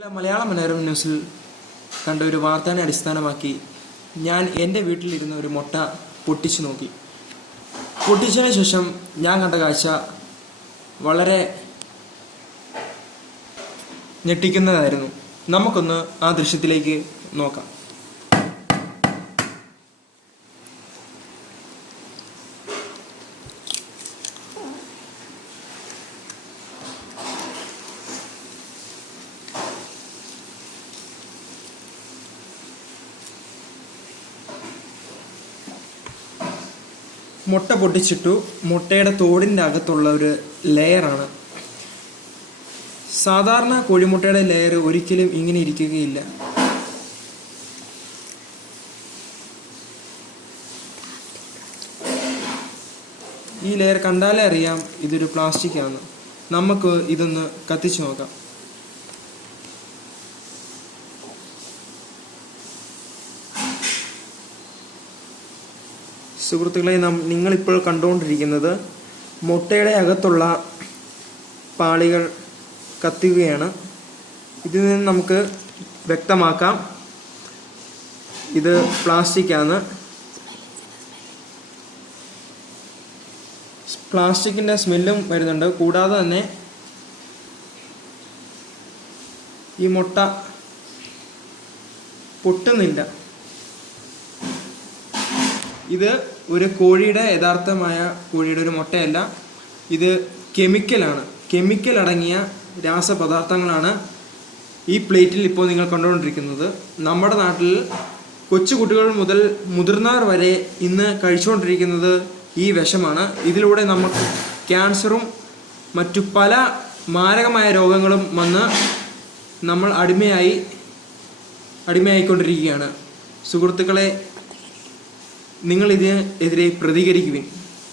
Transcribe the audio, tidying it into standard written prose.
മലയാള മനോരമ ന്യൂസിൽ കണ്ട ഒരു വാർത്തയെ അടിസ്ഥാനമാക്കി ഞാൻ എൻ്റെ വീട്ടിലിരുന്ന ഒരു മുട്ട പൊട്ടിച്ചു നോക്കി. പൊട്ടിച്ചതിന് ശേഷം ഞാൻ കണ്ട കാഴ്ച വളരെ ഞെട്ടിക്കുന്നതായിരുന്നു. നമുക്കൊന്ന് ആ ദൃശ്യത്തിലേക്ക് നോക്കാം. മുട്ട പൊട്ടിച്ചിട്ടു. മുട്ടയുടെ തോടിൻ്റെ അകത്തുള്ള ഒരു ലെയറാണ്. സാധാരണ കോഴിമുട്ടയുടെ ലെയർ ഒരിക്കലും ഇങ്ങനെ ഇരിക്കുകയില്ല. ഈ ലെയർ കണ്ടാലേ അറിയാം ഇതൊരു പ്ലാസ്റ്റിക് ആണ്. നമുക്ക് ഇതൊന്ന് കത്തിച്ചു നോക്കാം. സുഹൃത്തുക്കളെ, നിങ്ങളിപ്പോൾ കണ്ടുകൊണ്ടിരിക്കുന്നത് മുട്ടയുടെ അകത്തുള്ള പാളികൾ കത്തുകയാണ്. ഇതിൽ നിന്ന് നമുക്ക് വ്യക്തമാക്കാം ഇത് പ്ലാസ്റ്റിക്കാണ്. പ്ലാസ്റ്റിക്കിൻ്റെ സ്മെല്ലും വരുന്നുണ്ട്. കൂടാതെ തന്നെ ഈ മുട്ട പൊട്ടുന്നില്ല. ഇത് ഒരു കോഴിയുടെ യഥാർത്ഥമായ കോഴിയുടെ ഒരു മുട്ടയല്ല. ഇത് കെമിക്കലാണ്. കെമിക്കൽ അടങ്ങിയ രാസപദാർത്ഥങ്ങളാണ് ഈ പ്ലേറ്റിൽ ഇപ്പോൾ നിങ്ങൾ കണ്ടുകൊണ്ടിരിക്കുന്നത്. നമ്മുടെ നാട്ടിൽ കൊച്ചുകുട്ടികൾ മുതൽ മുതിർന്നവർ വരെ ഇന്ന് കഴിച്ചുകൊണ്ടിരിക്കുന്നത് ഈ വിഷമാണ്. ഇതിലൂടെ നമുക്ക് ക്യാൻസറും മറ്റു പല മാരകമായ രോഗങ്ങളും വന്ന് നമ്മൾ അടിമയായിക്കൊണ്ടിരിക്കുകയാണ്. സുഹൃത്തുക്കളെ, നിങ്ങൾ ഇതിനെതിരെ പ്രതികരിക്കുവിൻ.